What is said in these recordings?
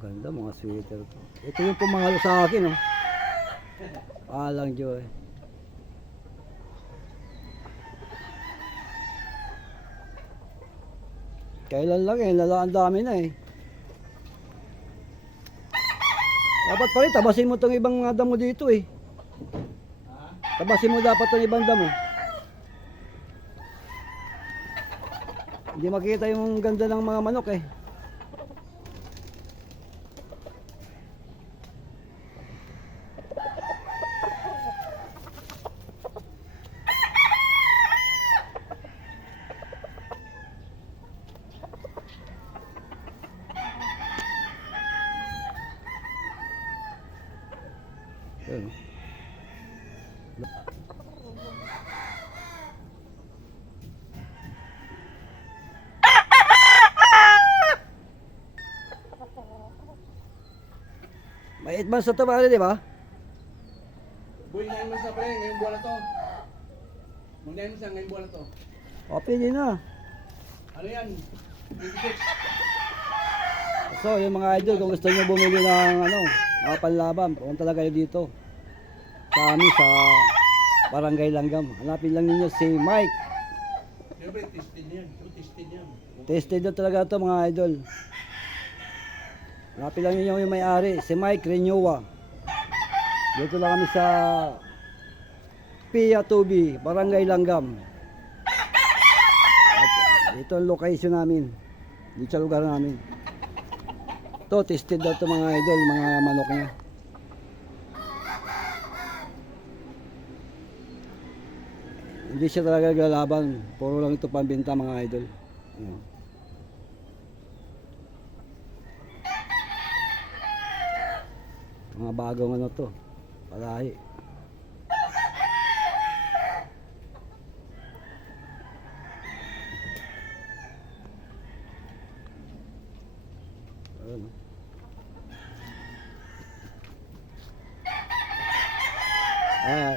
Ganda mga sweater to. Ito yung pumalo sa akin, oh. Alang Joy. Kailan lang eh, ang dami na eh. Dapat pa rin, tabasin mo itong ibang mga damo dito eh. Tabasin mo dapat itong ibang damo. Hindi makita yung ganda ng mga manok eh. Yun. May advance na ito pare, di ba? Boy, 9 months na pre, ngayong buwan na to. Mag 9 months na ngayong buwan na to. O, pwede na. Ano yan? 26. So, yung mga idol, kung gusto nyo bumili ng mga panlaban, punta lang kayo dito. Sa amin, sa Barangay Langgam. Hanapin lang ninyo si Mike. Siyempre, tested yan. Tested yan. Tested na talaga ito mga idol. Hanapin lang ninyo yung may-ari, si Mike Renewa. Dito lang kami sa Pia Tubi, Barangay Langgam. At ito ang location namin. Dito sa lugar namin. Ito, tested daw ito mga idol, mga manok niya. Hindi siya talaga lalaban. Puro lang ito pambinta mga idol. Ayan. Mga bagong to. Palahi. Ayan.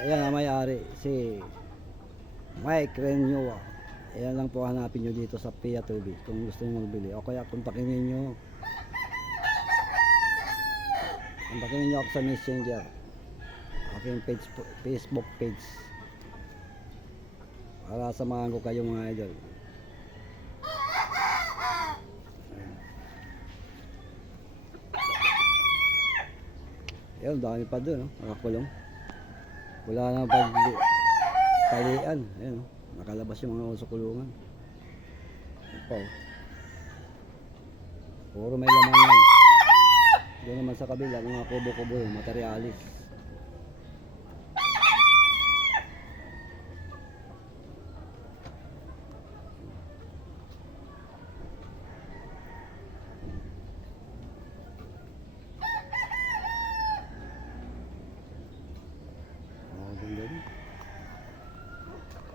Yan ang may-ari, si Mike Renewa. Ayan lang po hanapin nyo dito sa Pia Tubi kung gusto nyo magbili. O kaya kontakin ninyo. Kontakin ninyo ako sa Messenger. Aking page, Facebook page. Para samahan ko kayo mga idol. Ayan, dami pa doon, nakakulong. Wala na palian. Ayan, nakalabas yung mga uso kulungan. Ito. Puro may laman yan. Doon naman sa kabila, mga kubo-kubo yung materialis.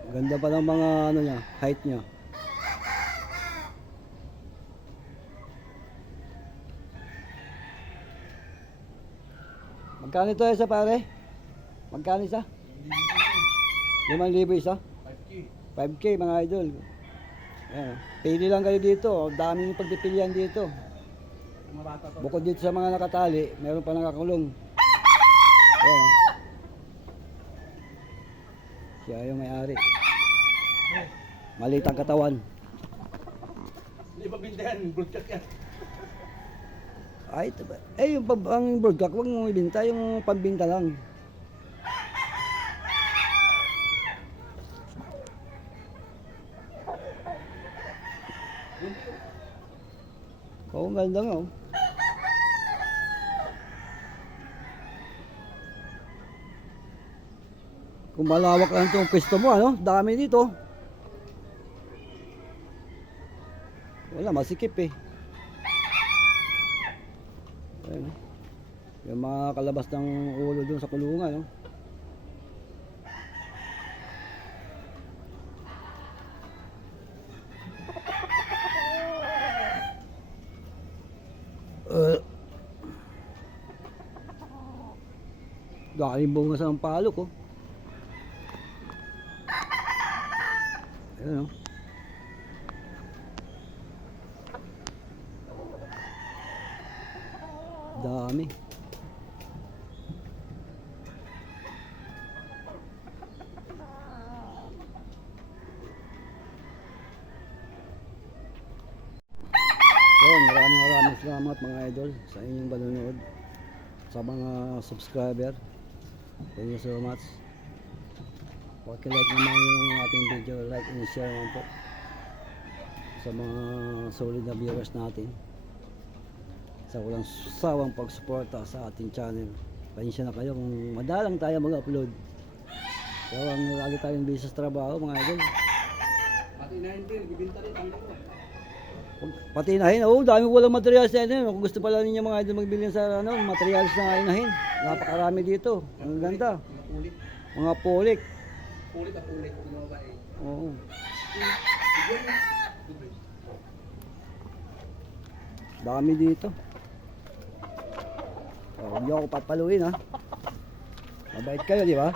Ganda pa ng mga niya, height niya. Magkano ito isa pare? Magkano isa? 5,000 isa? 5K. 5K mga idol. Ayan. Pili lang kayo dito. Dami yung pagpipilian dito. Mga bata to. Bukod dito sa mga nakatali, meron pa nakakulong. Ayan. Siya yung may-ari. Maliit ang katawan. Hindi ba bintahan? Broadcast yan. Ay, ito ba? Yung ang broadcast, huwag mong ibinta, yung pambinta lang. Oo, ganda nga. Kung malawak lang itong pwesto mo, dami dito. Wala, masikip eh. Ayan, yung mga kalabas ng ulo dun sa kulungan, Galing bunga sa palo ko. Ayan, Dami. Yun, maraming salamat mga idol sa inyong panonood. Sa mga subscriber, thank you so much. Paki-like naman yung ating video, like and share naman po sa mga solid na viewers natin, sa walang sawang pagsuporta sa ating channel. Pasensya na kayo kung madalang tayo mag-upload, pero ang lagi tayong busy sa trabaho mga idol. Pati 19, bibinta rin ang ko. Pati inahin, dami walang materials na inahin. Kung gusto pala ninyo mga idol magbili sa materials na inahin, napakarami dito. Ang ganda. Mga pulik. Mga pulik. Pulik at pulik. Mga babae. Oo. Dami dito. Huwag niyo ako papaluin ha. Mabait kayo, di ba?